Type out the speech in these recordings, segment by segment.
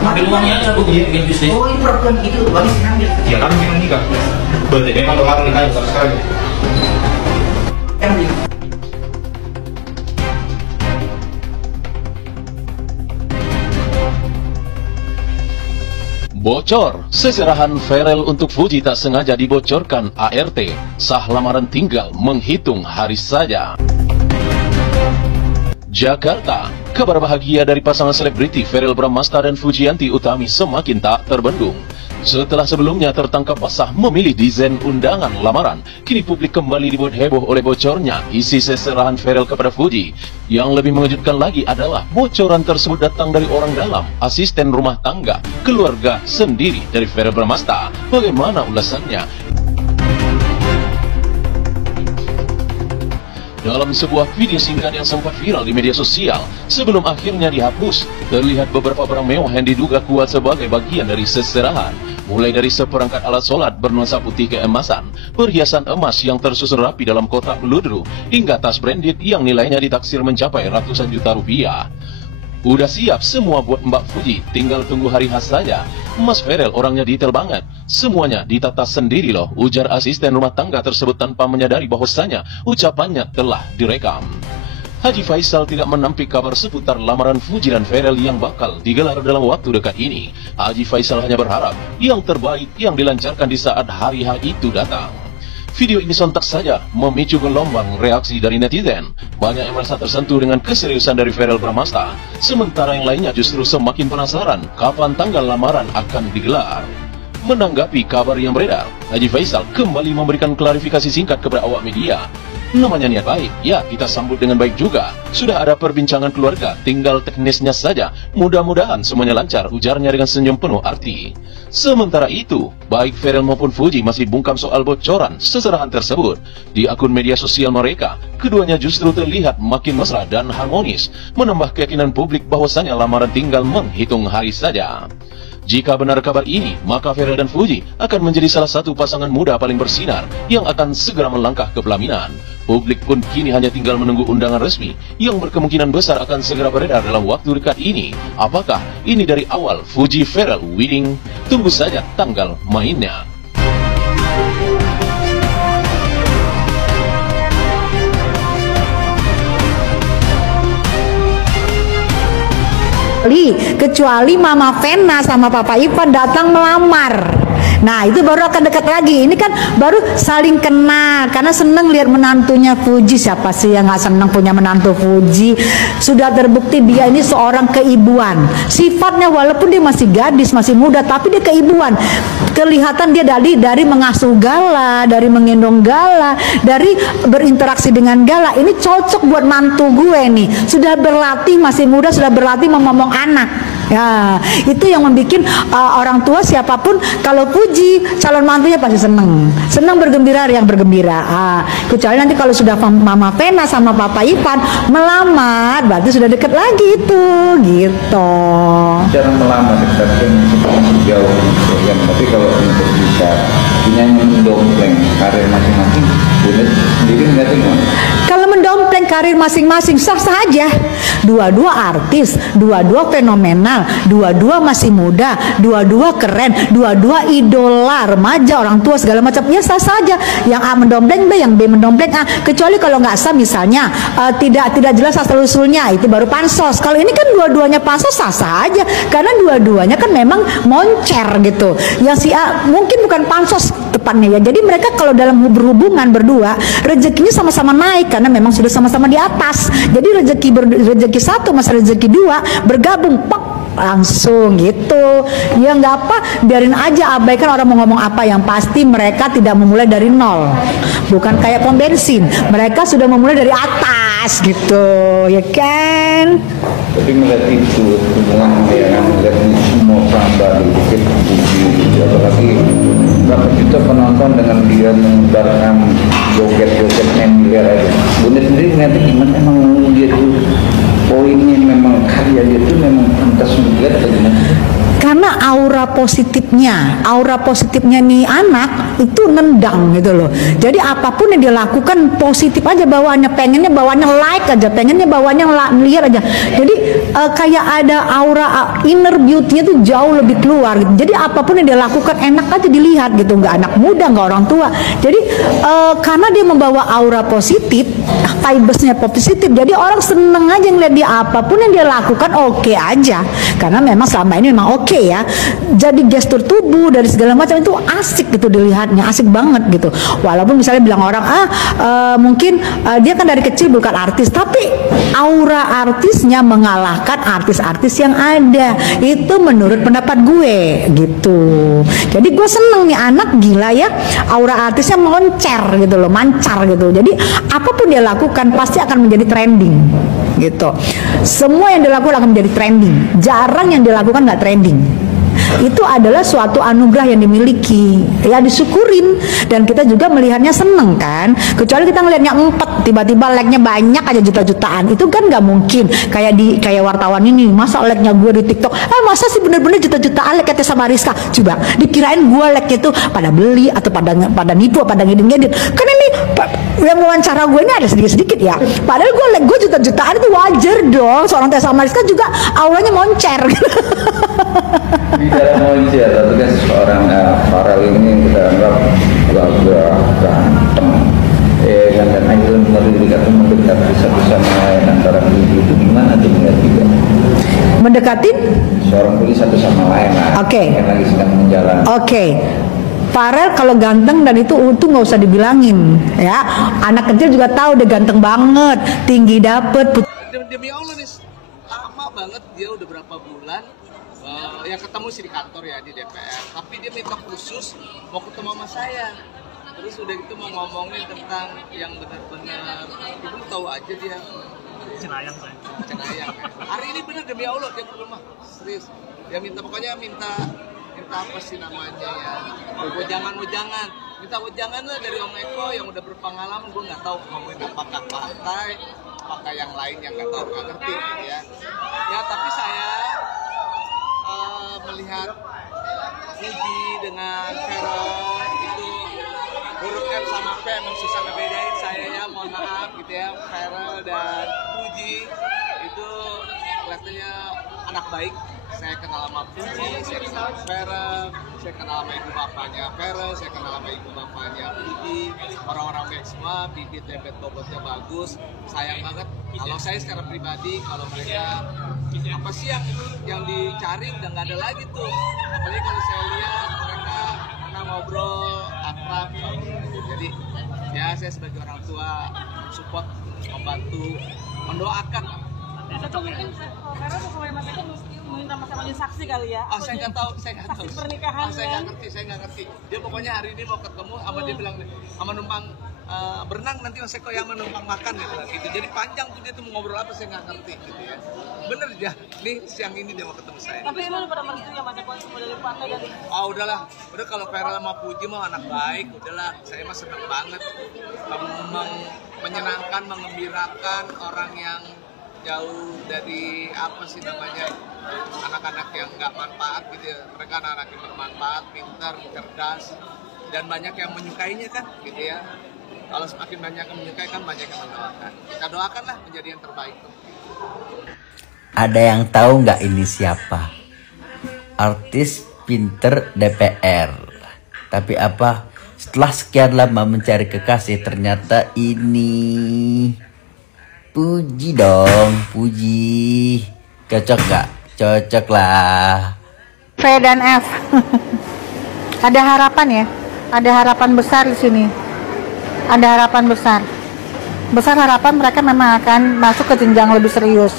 Ambil uangnya aja Bu, bikin bisnis. Oh, ini perempuan itu uangnya diambil. Ya kan memang nikah. Berarti memang kemarin nikah besar sekali. Ambil. Bocor, seserahan Ferel untuk Fuji tak sengaja dibocorkan ART, sah lamaran tinggal menghitung hari saja. Jakarta, kabar bahagia dari pasangan selebriti Ferel Bramasta dan Fujianti Utami semakin tak terbendung. Setelah sebelumnya tertangkap basah memilih desain undangan lamaran, kini publik kembali dibuat heboh oleh bocornya isi seserahan Ferel kepada Fuji. Yang lebih mengejutkan lagi adalah bocoran tersebut datang dari orang dalam, asisten rumah tangga, keluarga sendiri dari Ferel Bramasta. Bagaimana ulasannya? Dalam sebuah video singkat yang sempat viral di media sosial, sebelum akhirnya dihapus, terlihat beberapa barang mewah yang diduga kuat sebagai bagian dari seserahan. Mulai dari seperangkat alat sholat bernuansa putih keemasan, perhiasan emas yang tersusun rapi dalam kotak beludru, hingga tas branded yang nilainya ditaksir mencapai ratusan juta rupiah. Udah siap semua buat Mbak Fuji, tinggal tunggu hari khas saja. Mas Ferel orangnya detail banget. Semuanya ditata sendiri loh, ujar asisten rumah tangga tersebut tanpa menyadari bahwasanya ucapannya telah direkam. Haji Faisal tidak menampik kabar seputar lamaran Fuji dan Ferel yang bakal digelar dalam waktu dekat ini. Haji Faisal hanya berharap yang terbaik yang dilancarkan di saat hari H itu datang. Video ini sontak saja memicu gelombang reaksi dari netizen. Banyak yang merasa tersentuh dengan keseriusan dari Ferel Bramasta, sementara yang lainnya justru semakin penasaran kapan tanggal lamaran akan digelar. Menanggapi kabar yang beredar, Haji Faisal kembali memberikan klarifikasi singkat kepada awak media. Namanya niat baik, ya kita sambut dengan baik juga. Sudah ada perbincangan keluarga, tinggal teknisnya saja. Mudah-mudahan semuanya lancar, ujarnya dengan senyum penuh arti. Sementara itu, baik Ferel maupun Fuji masih bungkam soal bocoran seserahan tersebut. Di akun media sosial mereka, keduanya justru terlihat makin mesra dan harmonis, menambah keyakinan publik bahwasanya lamaran tinggal menghitung hari saja. Jika benar kabar ini, maka Ferel dan Fuji akan menjadi salah satu pasangan muda paling bersinar yang akan segera melangkah ke pelaminan. Publik pun kini hanya tinggal menunggu undangan resmi yang berkemungkinan besar akan segera beredar dalam waktu dekat ini. Apakah ini dari awal Fuji Ferel wedding? Tunggu saja tanggal mainnya. Kecuali Mama Vena sama Papa Ivan datang melamar. Nah itu baru akan dekat lagi. Ini kan baru saling kenal karena seneng lihat menantunya Fuji. Siapa sih yang nggak seneng punya menantu Fuji? Sudah terbukti dia ini seorang keibuan. Sifatnya walaupun dia masih gadis, masih muda, tapi dia keibuan. Kelihatan dia dari mengasuh Gala, dari menggendong Gala, dari berinteraksi dengan Gala. Ini cocok buat mantu gue nih. Sudah berlatih, masih muda, sudah berlatih memomong anak. Ya, itu yang membuat orang tua siapapun kalau Fuji calon mantunya pasti senang bergembira yang bergembira. Kecuali nanti kalau sudah Mama Vena sama Papa Ivan melamar, berarti sudah dekat lagi itu, gitu. Cara melamar tapi masih jauh, kan? Tapi kalau untuk bisa punya mendompleng karir masing-masing, boleh sendiri nggak sih? Kalau mendompleng karir masing-masing sah-sah aja. Dua-dua artis, dua-dua fenomenal, dua-dua masih muda, dua-dua keren, dua-dua idola remaja, orang tua segala macam. Ya sah-sah aja. Yang A mendompleng B, yang B mendompleng A. Kecuali kalau nggak sah misalnya tidak jelas asal-usulnya, itu baru pansos. Kalau ini kan dua-duanya pansos sah-sah aja. Karena dua-duanya kan memang moncer gitu. Yang si A mungkin bukan pansos tepatnya ya. Jadi mereka kalau dalam berhubungan berdua, rezekinya sama-sama naik karena memang sudah sama-sama di atas. Jadi rezeki satu mas rezeki dua bergabung, pok, langsung gitu. Ya nggak apa, biarin aja, abaikan orang mau ngomong apa. Yang pasti mereka tidak memulai dari nol, bukan kayak pom bensin. Mereka sudah memulai dari atas gitu, ya kan? Tapi melihat itu hubungan yang melihat semua sambar dikit Fuji, apalagi berapa juta penonton dengan dia menyebarkan joget-jogetnya miliar aja. Bunda sendiri ngeliatnya gimana? Emang dia tuh poinnya memang karya dia tuh memang pantas dilihat atau gimana? karena aura positifnya nih anak itu nendang gitu loh. Jadi apapun yang dia lakukan positif aja bawaannya, pengennya bawaannya like aja, pengennya bawaannya lihat aja. Jadi kayak ada aura inner beauty-nya tuh jauh lebih keluar gitu. Jadi apapun yang dia lakukan enak aja dilihat gitu, nggak anak muda, nggak orang tua. Jadi karena dia membawa aura positif, vibes-nya positif, jadi orang seneng aja ngeliat dia, apapun yang dia lakukan oke aja, karena memang selama ini memang oke ya. Jadi gestur tubuh dari segala macam itu asik gitu dilihatnya, asik banget gitu. Walaupun misalnya bilang orang mungkin dia kan dari kecil bukan artis, tapi aura artisnya mengalahkan artis-artis yang ada. Itu menurut pendapat gue gitu. Jadi gue seneng nih anak, gila ya, aura artisnya moncer gitu loh, mancar gitu. Jadi apapun dia lakukan pasti akan menjadi trending gitu. Semua yang dilakukan akan menjadi trending. Jarang yang dilakukan nggak trending. Itu adalah suatu anugerah yang dimiliki, ya disyukurin, dan kita juga melihatnya seneng kan. Kecuali kita ngelihatnya empet, tiba-tiba like-nya banyak aja juta-jutaan, itu kan nggak mungkin. Kayak wartawan ini, masa like-nya gue di TikTok, masa sih bener-bener juta-jutaan like kata sama Rizka. Coba dikirain gue like itu pada beli atau pada nipu, pada ngedit-ngedit. Kan ini yang wawancara gue ini ada sedikit-sedikit ya. Padahal gue like gue juta-jutaan itu wajar dong. Seorang Tessa Mariska juga auranya moncer. Di dalam moncer, tapi kan seorang Farel ini kita anggap gagah, ganteng, dan akhirnya mendekati satu sama lain antara beli itu gimana tuh melihat juga? Mendekatin? Seorang beli satu sama lain lah. Oke. Yang lagi sedang menjalan. Oke. Farel kalau ganteng dan itu nggak usah dibilangin ya. Anak kecil juga tahu dia ganteng banget, tinggi dapet. Demi Allah nih, lama banget dia udah berapa bulan. Ya ketemu sih di kantor ya, di DPR, tapi dia minta khusus mau ketemu sama saya. Terus udah gitu mau ngomongin tentang yang benar-benar ibu tahu aja dia Cenayang saya. Cenayang ya. Hari ini bener demi Allah dia ke rumah, serius. Dia pokoknya minta apa sih namanya ya, wejangan, minta wejangan lah dari Om Eko yang udah berpengalaman. Gue nggak tahu ngomongin apakah partai, apakah yang lain yang nggak tahu, nggak ngerti ya. Ya tapi saya melihat Puji dengan Vero itu huruf M sama P emang susah ngebedain saya ya, mohon maaf gitu ya. Vero dan Puji itu kelihatannya anak baik. Saya kenal sama Puji, saya kenal sama Vero, saya kenal sama ibu bapaknya Vero, saya kenal sama ibu bapaknya Puji. Orang-orang baik semua, bibit bebet bobotnya bagus. Sayang banget kalau saya secara pribadi, kalau mereka apa sih yang dicari udah nggak ada lagi tuh. Apalagi kalau saya lihat mereka pernah ngobrol akrab gitu. Jadi ya saya sebagai orang tua support, membantu, mendoakan. Karena pokoknya Mas Eko mesti minta masalahnya saksi kali ya. Saya nggak tahu. Saksi pernikahan. Saya nggak ngerti. Dia pokoknya hari ini mau ketemu sama dia bilang sama numpang berenang nanti Mas Eko yang menumpang makan gitu. Jadi panjang tuh dia tuh mau ngobrol apa saya nggak ngerti gitu ya. Bener ya, nih siang ini dia mau ketemu saya. Tapi emang pada merestui ya Mas Eko semua dari partai dan udahlah, kalau Vero sama Puji mau anak baik, udahlah saya mah senang banget menyenangkan, mengembirakan orang yang jauh dari apa sih namanya anak-anak yang nggak manfaat gitu ya. Mereka anak-anak yang bermanfaat, pintar, cerdas, dan banyak yang menyukainya kan gitu ya. Kalau semakin banyak yang menyukai kan banyak yang mendoakan. Kita doakanlah menjadi yang terbaik. Ada yang tahu nggak ini siapa? Artis pinter DPR. Tapi apa? Setelah sekian lama mencari kekasih, ternyata ini Puji dong, Puji. Cocok nggak? Cocok lah. V dan F. Ada harapan ya? Ada harapan besar di sini. Ada harapan besar. Besar harapan mereka memang akan masuk ke jenjang lebih serius.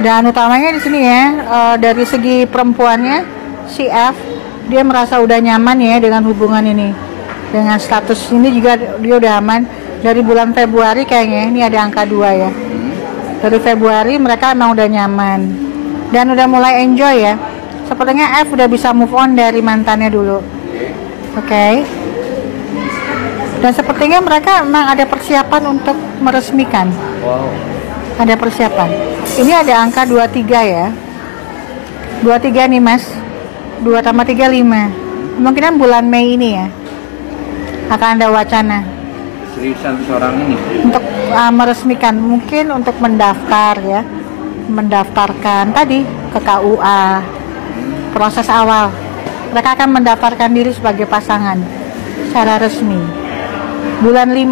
Dan utamanya di sini ya, dari segi perempuannya, si F, dia merasa udah nyaman ya dengan hubungan ini. Dengan status ini juga dia udah aman. Dari bulan Februari kayaknya, ini ada angka 2 ya. Dari Februari mereka emang udah nyaman. Dan udah mulai enjoy ya. Sepertinya F udah bisa move on dari mantannya dulu. Oke. Dan sepertinya mereka memang ada persiapan untuk meresmikan. Wow. Ada persiapan. Ini ada angka 23 ya. 23 nih Mas. 2 tambah 3 5. Kemungkinan bulan Mei ini ya akan ada wacana Seriusan seorang ini? untuk meresmikan, mungkin untuk mendaftar ya, mendaftarkan tadi ke KUA. Proses awal mereka akan mendaftarkan diri sebagai pasangan secara resmi bulan 5.